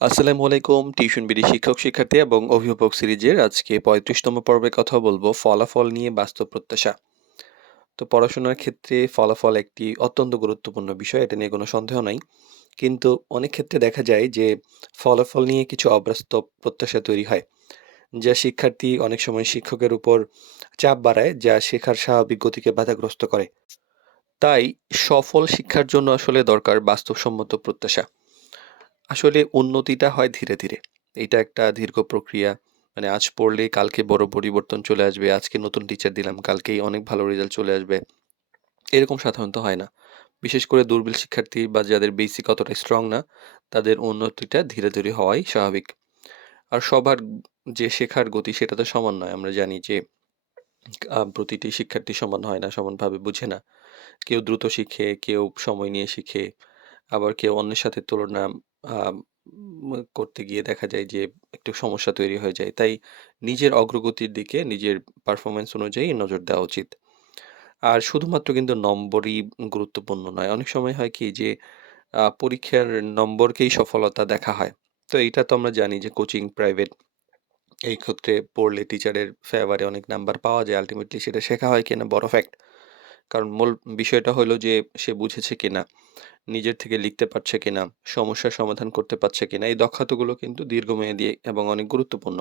আসসালামু আলাইকুম tuition BD শিক্ষক শিক্ষার্থী এবং অভিভাবক সিরিজের আজকে ৩৫তম পর্বে কথা বলবো ফলাফল নিয়ে বাস্তব প্রত্যাশা। তো পড়াশোনার ক্ষেত্রে ফলাফল একটি অত্যন্ত গুরুত্বপূর্ণ বিষয়, এটা নিয়ে কোনো সন্দেহ নাই। কিন্তু অনেক ক্ষেত্রে দেখা যায় যে ফলাফল নিয়ে কিছু অবাস্তব প্রত্যাশা তৈরি হয়, যা শিক্ষার্থী অনেক সময় শিক্ষকের উপর চাপ বাড়ায়, যা শেখার স্বাভাবিক গতিকে বাধাগ্রস্ত করে। তাই সফল শিক্ষার জন্য আসলে দরকার বাস্তবসম্মত প্রত্যাশা। আসলে উন্নতিটা হয় ধীরে ধীরে। এটা একটা দীর্ঘ প্রক্রিয়া। মানে আজ পড়লে কালকে বড় পরিবর্তন চলে আসবে। আজকে নতুন টিচার দিলাম, কালকেই অনেক ভালো রেজাল্ট চলে আসবে। এরকম সাধারণত হয় না। বিশেষ করে দুর্বল শিক্ষার্থী বা যাদের বেসিক অতটা স্ট্রং না, তাদের উন্নতিটা ধীরে ধীরে হওয়াই স্বাভাবিক। আর সবার যে শেখার গতি সেটা তো সমান নয়। আমরা জানি যে প্রতিটি শিক্ষার্থী সমান হয় না, সমানভাবে বুঝে না। কেউ দ্রুত শিখে, কেউ সময় নিয়ে শিখে। আবার কেউ অন্যের সাথে তুলনা আম করতে গিয়ে দেখা যায় যে একটু সমস্যা তৈরি হয়ে যায়। তাই নিজের অগ্রগতির দিকে নিজের পারফরম্যান্স অনুযায়ী নজর দেওয়া উচিত। আর শুধুমাত্র কিন্তু নম্বরই গুরুত্বপূর্ণ নয়। অনেক সময় হয় কি যে পরীক্ষার নম্বরকেই সফলতা দেখা হয়। তো এইটা তো আমরা জানি যে কোচিং, প্রাইভেট এই ক্ষেত্রে পড়লে টিচারের ফেভারে অনেক নাম্বার পাওয়া যায়। আল্টিমেটলি সেটা শেখা হয় কিনা বড় ফ্যাক্ট। কারণ মূল বিষয়টা হলো যে সে বুঝেছে কিনা, নিজের থেকে লিখতে পারছে কিনা, সমস্যার সমাধান করতে পারছে কিনা। এই দক্ষতাগুলো কিন্তু দীর্ঘমেয়াদী এবং অনেক গুরুত্বপূর্ণ।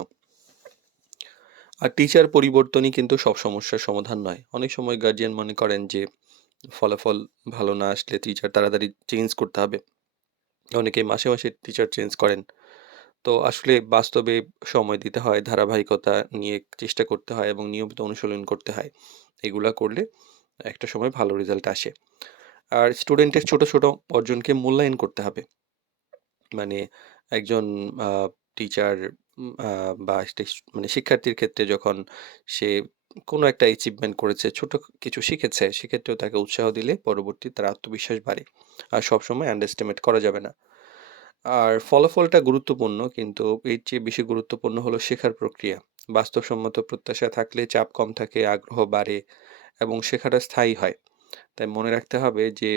আর টিচার পরিবর্তনই কিন্তু সব সমস্যার সমাধান নয়। অনেক সময় গার্ডিয়ান মনে করেন যে ফলাফল ভালো না আসলে টিচার তাড়াতাড়ি চেঞ্জ করতে হবে। অনেকে মাসে মাসে টিচার চেঞ্জ করেন। তো আসলে বাস্তবে সময় দিতে হয়, ধারাবাহিকতা নিয়ে চেষ্টা করতে হয় এবং নিয়মিত অনুশীলন করতে হয়। এগুলা করলে একটা সময় ভালো রেজাল্ট আসে। আর স্টুডেন্টের ছোট ছোট অর্জনকে মূল্যায়ন করতে হবে। মানে একজন আ টিচার বা মানে শিক্ষার্থীর ক্ষেত্রে যখন সে কোনো একটা অ্যাচিভমেন্ট করেছে, ছোট কিছু শিখেছে, সেক্ষেত্রেও তাকে উৎসাহ দিলে পরবর্তী তার আত্মবিশ্বাস বাড়ে। আর সবসময় আন্ডারএস্টিমেট করা যাবে না। আর ফলাফলটা গুরুত্বপূর্ণ, কিন্তু এর চেয়ে বেশি গুরুত্বপূর্ণ হলো শেখার প্রক্রিয়া। বাস্তবসম্মত প্রত্যাশা থাকলে চাপ কম থাকে, আগ্রহ বাড়ে এবং শেখাটা স্থায়ী হয়। তাই মনে রাখতে হবে যে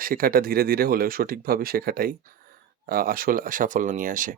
শেখাটা ধীরে ধীরে হলেও সঠিকভাবে শেখাটাই আসল সাফল্য নিয়ে আসে।